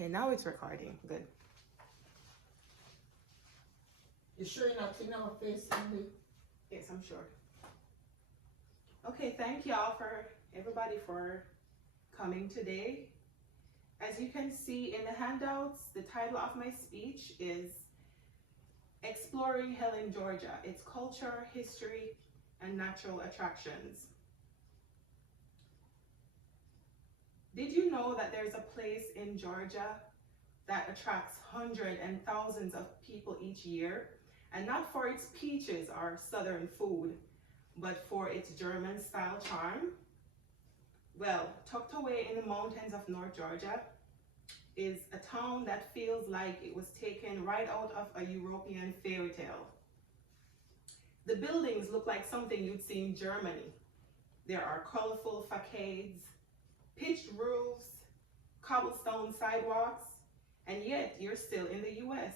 Okay, now it's recording. Good. You sure you're not seeing our face, Cindy? Yes, I'm sure. Okay, thank y'all for everybody for coming today. As you can see in the handouts, the title of my speech is Exploring Helen, Georgia, its culture, history, and natural attractions. Did you know that there's a place in Georgia that attracts hundreds and thousands of people each year, and not for its peaches or southern food, but for its German style charm? Well, tucked away in the mountains of North Georgia is a town that feels like it was taken right out of a European fairy tale. The buildings look like something you'd see in Germany. There are colorful facades, pitched roofs, cobblestone sidewalks, and yet you're still in the US.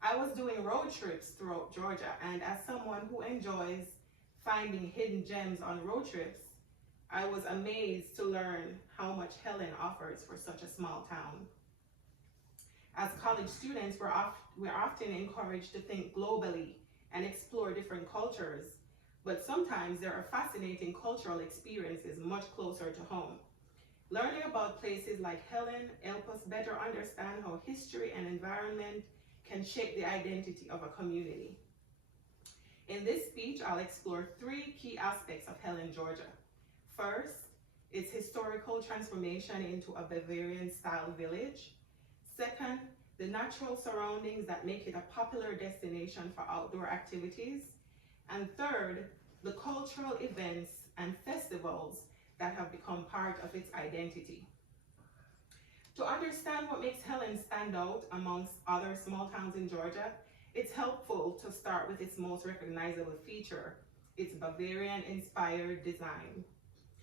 I was doing road trips throughout Georgia, and as someone who enjoys finding hidden gems on road trips, I was amazed to learn how much Helen offers for such a small town. As college students, we're often encouraged to think globally and explore different cultures, but sometimes there are fascinating cultural experiences much closer to home. Learning about places like Helen help us better understand how history and environment can shape the identity of a community. In this speech, I'll explore three key aspects of Helen, Georgia. First, its historical transformation into a Bavarian-style village. Second, the natural surroundings that make it a popular destination for outdoor activities. And third, the cultural events and festivals that have become part of its identity. To understand what makes Helen stand out amongst other small towns in Georgia, it's helpful to start with its most recognizable feature, its Bavarian-inspired design.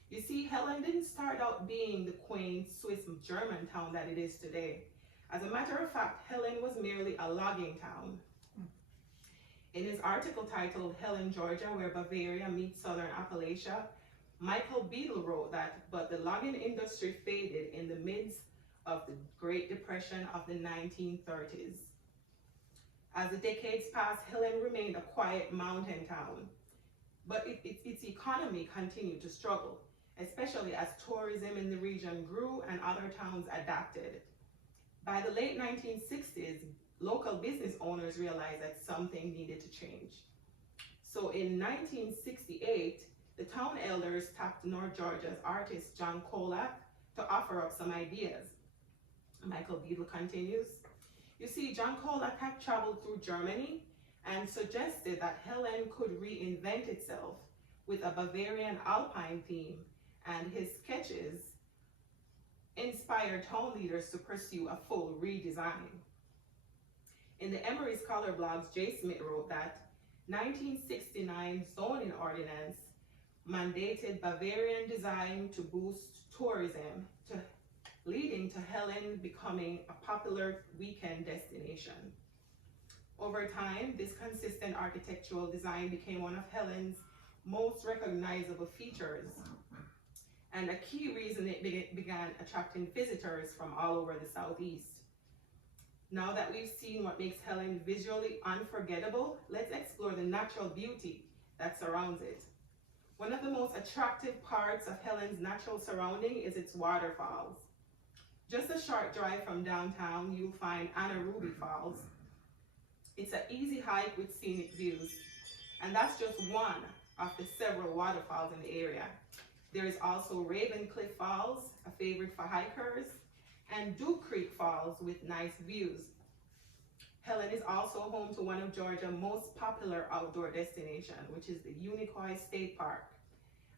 You see, Helen didn't start out being the quaint Swiss German town that it is today. As a matter of fact, Helen was merely a logging town. In his article titled Helen, Georgia, Where Bavaria Meets Southern Appalachia, Michael Beadle wrote that, but the logging industry faded in the midst of the Great Depression of the 1930s. As the decades passed, Helen remained a quiet mountain town, but its economy continued to struggle, especially as tourism in the region grew and other towns adapted. By the late 1960s, local business owners realized that something needed to change. So in 1968, the town elders tapped North Georgia's artist John Kolak to offer up some ideas. Michael Beadle continues, you see, John Kolak had traveled through Germany and suggested that Helen could reinvent itself with a Bavarian alpine theme, and his sketches inspired town leaders to pursue a full redesign. In the Emory Scholar blogs, Jay Smith wrote that 1969 zoning ordinance mandated Bavarian design to boost tourism, leading to Helen becoming a popular weekend destination. Over time, this consistent architectural design became one of Helen's most recognizable features, and a key reason it began attracting visitors from all over the Southeast. Now that we've seen what makes Helen visually unforgettable, let's explore the natural beauty that surrounds it. One of the most attractive parts of Helen's natural surrounding is its waterfalls. Just a short drive from downtown, you'll find Anna Ruby Falls. It's an easy hike with scenic views, and that's just one of the several waterfalls in the area. There is also Raven Cliff Falls, a favorite for hikers, and Duke Creek Falls with nice views. Helen is also home to one of Georgia's most popular outdoor destinations, which is the Unicoi State Park.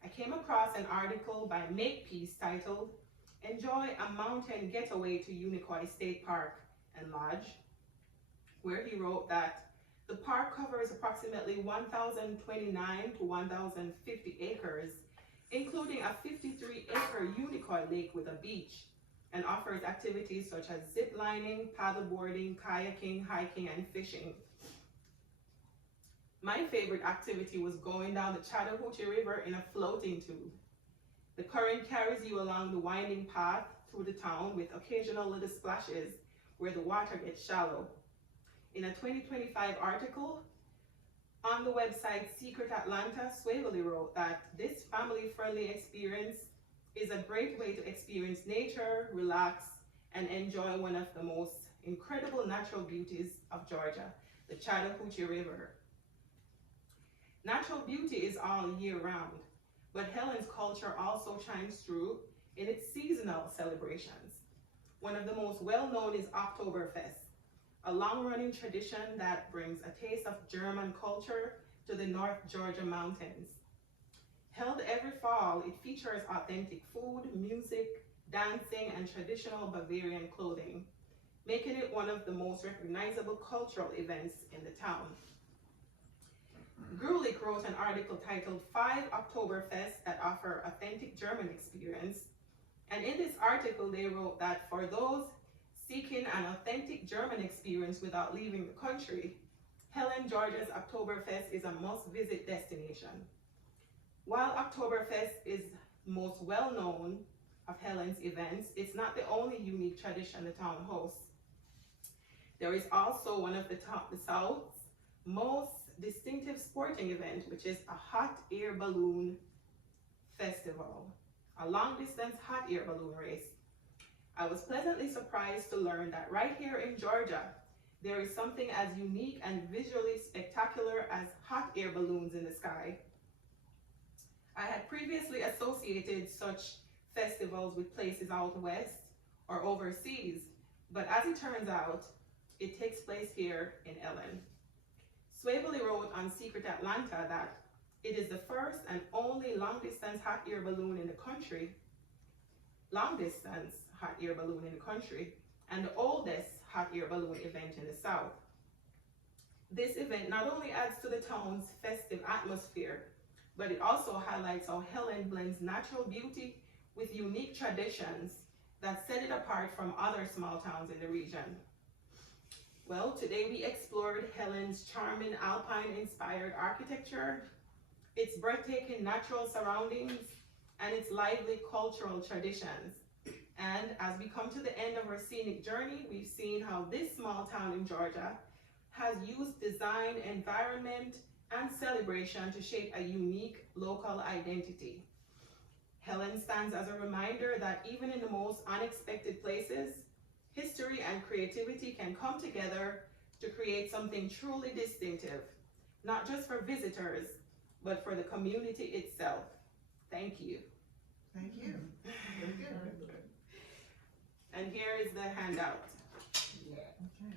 I came across an article by Makepeace titled, Enjoy a Mountain Getaway to Unicoi State Park and Lodge, where he wrote that the park covers approximately 1,029 to 1,050 acres, including a 53-acre Unicoi lake with a beach, and offers activities such as zip lining, paddleboarding, kayaking, hiking, and fishing. My favorite activity was going down the Chattahoochee River in a floating tube. The current carries you along the winding path through the town with occasional little splashes where the water gets shallow. In a 2025 article on the website Secret Atlanta, Swavely wrote that this family-friendly experience is a great way to experience nature, relax, and enjoy one of the most incredible natural beauties of Georgia, the Chattahoochee River. Natural beauty is all year round, but Helen's culture also shines through in its seasonal celebrations. One of the most well-known is Oktoberfest, a long-running tradition that brings a taste of German culture to the North Georgia mountains. Held every fall, it features authentic food, music, dancing, and traditional Bavarian clothing, making it one of the most recognizable cultural events in the town. Grulich wrote an article titled 5 Oktoberfests that offer authentic German experience. And in this article, they wrote that for those seeking an authentic German experience without leaving the country, Helen, Georgia's Oktoberfest is a must-visit destination. While Oktoberfest is most well-known of Helen's events, it's not the only unique tradition the town hosts. There is also one of the South's most distinctive sporting event, which is a hot air balloon festival, a long-distance hot air balloon race. I was pleasantly surprised to learn that right here in Georgia, there is something as unique and visually spectacular as hot air balloons in the sky. I had previously associated such festivals with places out west or overseas, but as it turns out, it takes place here in Ellen. Swavely wrote on Secret Atlanta that it is the first and only long-distance hot air balloon in the country, and the oldest hot air balloon event in the South. This event not only adds to the town's festive atmosphere, but it also highlights how Helen blends natural beauty with unique traditions that set it apart from other small towns in the region. Well, today we explored Helen's charming alpine-inspired architecture, its breathtaking natural surroundings, and its lively cultural traditions. And as we come to the end of our scenic journey, we've seen how this small town in Georgia has used design, environment, and celebration to shape a unique local identity. Helen stands as a reminder that even in the most unexpected places, history and creativity can come together to create something truly distinctive, not just for visitors, but for the community itself. Thank you. Thank you. Very good. And here is the handout. Yeah. Okay.